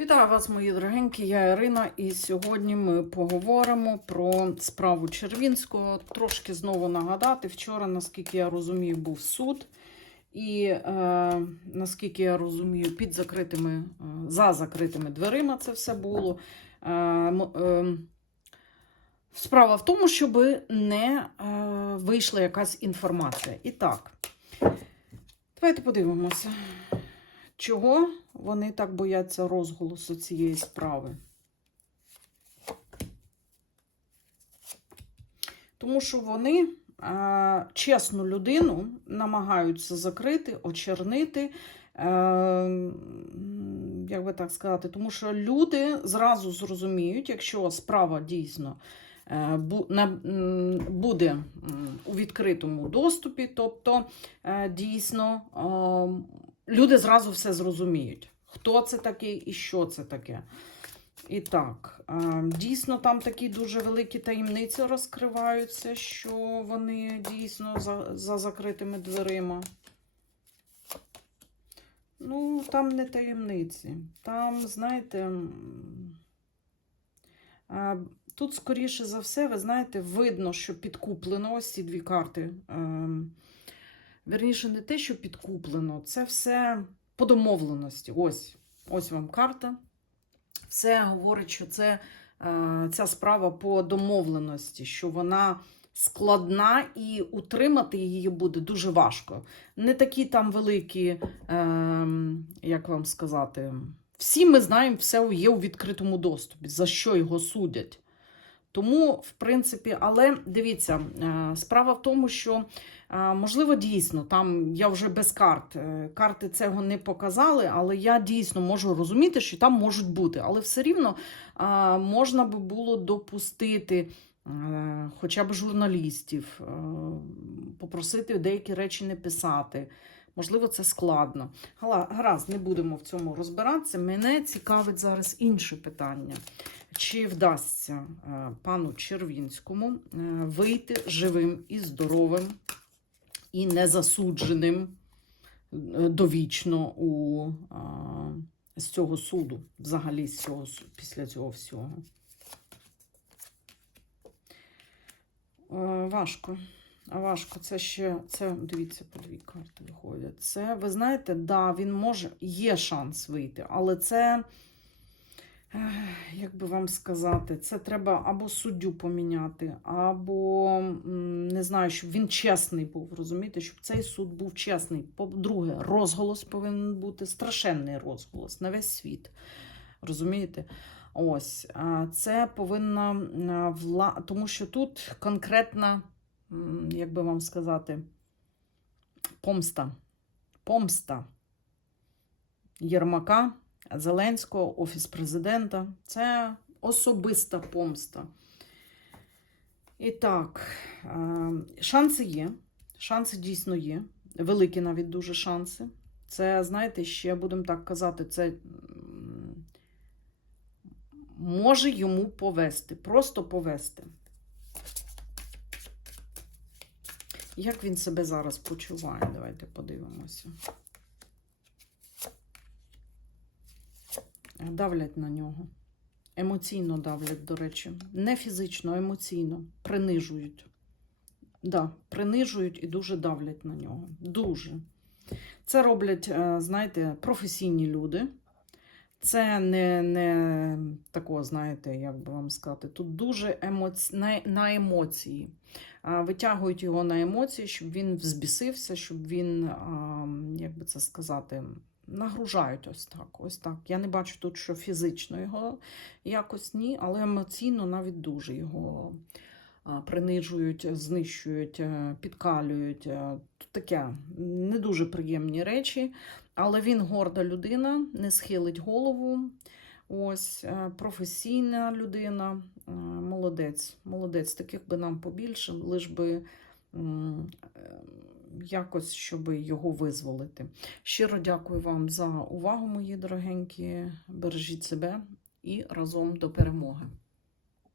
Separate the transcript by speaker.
Speaker 1: Вітаю вас, мої дорогенькі, я Ірина, і сьогодні ми поговоримо про справу Червінського. Трошки знову нагадати, вчора, наскільки я розумію, був суд, і е, наскільки я розумію, під закритими, е, за закритими дверима це все було. Е, е, справа в тому, щоб не е, вийшла якась інформація. І так, давайте подивимося. Чого вони так бояться розголосу цієї справи? Тому що вони е, чесну людину намагаються закрити, очернити, е, як би так сказати, тому що люди зразу зрозуміють, якщо справа дійсно е, буде у відкритому доступі, тобто дійсно люди зразу все зрозуміють, хто це такий і що це таке. І так, е, дійсно, там такі дуже великі таємниці розкриваються, що вони дійсно за, за закритими дверима. Ну, там не таємниці. Там, знаєте, тут, скоріше за все, ви знаєте, видно, що підкуплено ось ці дві карти. Верніше, не те, що підкуплено, це все по домовленості. Ось, ось вам карта. Все говорить, що це е, ця справа по домовленості, що вона складна і утримати її буде дуже важко. Не такі там великі, е, як вам сказати, всі ми знаємо, все є у відкритому доступі, за що його судять. Тому, в принципі, але дивіться, е, справа в тому, що Можливо, дійсно, там я вже без карт. е, Карти цього не показали, але я дійсно можу розуміти, що там можуть бути. Але все рівно можна би було допустити е, хоча б журналістів, е, попросити деякі речі не писати. Можливо, це складно. Гаразд, не будемо в цьому розбиратися. Мене цікавить зараз інше питання. Чи вдасться е, пану Червінському е, вийти живим і здоровим і незасудженим е, довічно у, з цього суду, взагалі з цього, після цього всього. Важко. Важко, це ще, це, дивіться, по дві карти виходять. Це, ви знаєте, да, він може, є шанс вийти, але це, як би вам сказати, це треба або суддю поміняти, або не знаю, щоб він чесний був, розумієте, щоб цей суд був чесний. По-друге, розголос повинен бути страшенний розголос на весь світ. Розумієте? Ось, це повинна вла... тому що тут конкретна, як би вам сказати, помста. Помста Єрмака, Зеленського, Офіс президента. Це особиста помста. І так, шанси є. Шанси дійсно є. Великі навіть дуже шанси. Це, знаєте, ще будемо так казати, це може йому повести, просто повести. Як він себе зараз почуває? Давайте подивимося. Давлять на нього. Емоційно давлять, до речі. Не фізично, а емоційно. Принижують. Да, принижують і дуже давлять на нього. Дуже. Це роблять, е, знаєте, професійні люди. Це не, не такого, знаєте, як би вам сказати, тут дуже емоці... на, на емоції. Витягують його на емоції, щоб він взбісився, щоб він, як би це сказати, нагружають ось так. Ось так. Я не бачу тут, що фізично його якось ні, але емоційно навіть дуже його принижують, знищують, е, підкалюють. Е, Тут таке не дуже приємні речі. Але він горда людина, не схилить голову. Ось е, професійна людина, молодець. Молодець, таких би нам побільше, лиш би якось, щоб його визволити. Щиро дякую вам за увагу, мої дорогенькі. Бережіть себе і разом до перемоги.